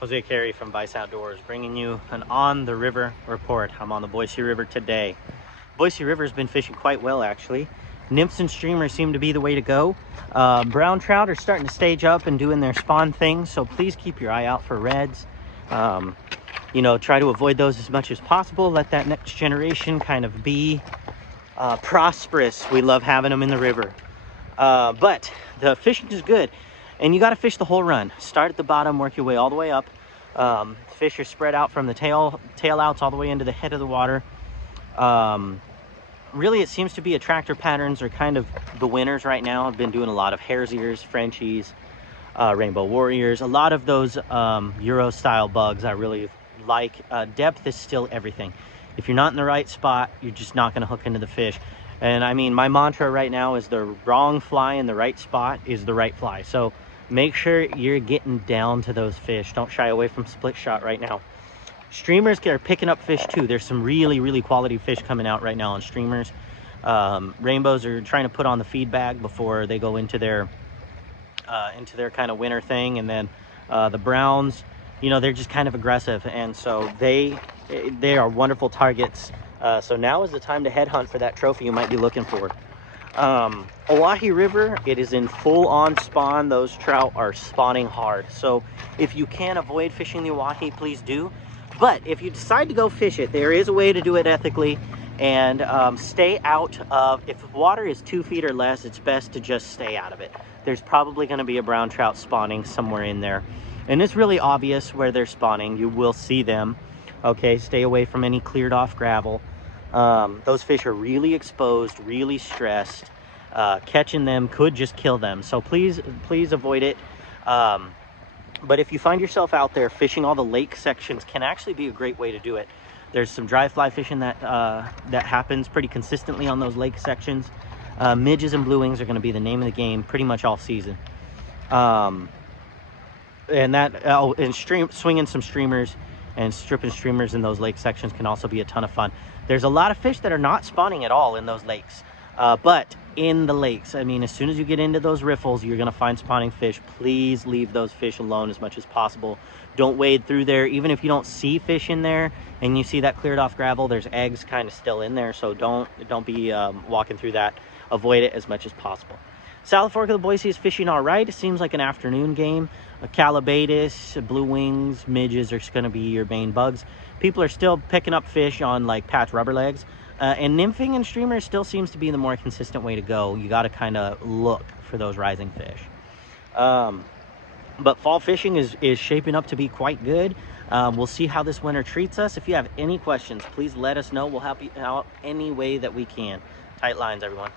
Jose Carey from Vice Outdoors, bringing you an on the river report. I'm on the Boise River today. Boise River's been fishing quite well, actually. Nymphs and streamers seem to be the way to go. Brown trout are starting to stage up and doing their spawn thing, so please keep your eye out for reds. You know, try to avoid those as much as possible. Let that next generation kind of be prosperous. We love having them in the river. But the fishing is good. And you got to fish the whole run. Start at the bottom, work your way all the way up. Fish are spread out from the tail outs all the way into the head of the water. Really, it seems to be attractor patterns are kind of the winners right now. I've been doing a lot of hare's ears, Frenchies, rainbow warriors, a lot of those Euro style bugs I really like. Depth is still everything. If you're not in the right spot, you're just not going to hook into the fish. And I mean, my mantra right now is the wrong fly in the right spot is the right fly. So make sure you're getting down to those fish. Don't shy away from split shot right now. Streamers are picking up fish too. There's some really quality fish coming out right now on streamers. Rainbows are trying to put on the feed bag before they go into their kind of winter thing. And then the browns, you know, they're just kind of aggressive. And so they are wonderful targets. So now is the time to headhunt for that trophy you might be looking for. Oahe River, it is in full-on spawn. Those trout are spawning hard. So if you can avoid fishing the Oahe, please do. But if you decide to go fish it, there is a way to do it ethically. And stay out of, if water is 2 feet or less, it's best to just stay out of it. There's probably going to be a brown trout spawning somewhere in there. And it's really obvious where they're spawning. You will see them. Okay, stay away from any cleared off gravel. Those fish are really exposed, really stressed. Catching them could just kill them. So please avoid it. But if you find yourself out there, fishing all the lake sections can actually be a great way to do it. There's some dry fly fishing that happens pretty consistently on those lake sections. Midges and blue wings are going to be the name of the game pretty much all season. And swinging some streamers and stripping streamers in those lake sections can also be a ton of fun. There's a lot of fish that are not spawning at all in those lakes. But in the lakes, I mean, as soon as you get into those riffles, you're going to find spawning fish. Please leave those fish alone as much as possible. Don't wade through there. Even if you don't see fish in there and you see that cleared off gravel, there's eggs kind of still in there. So don't be walking through that. Avoid it as much as possible. South Fork of the Boise is fishing all right. It seems like an afternoon game. Calabatus, blue wings, midges are going to be your main bugs. People are still picking up fish on like patch rubber legs. And nymphing and streamers still seems to be the more consistent way to go. You got to kind of look for those rising fish. But fall fishing is shaping up to be quite good. We'll see how this winter treats us. If you have any questions, please let us know. We'll help you out any way that we can. Tight lines, everyone.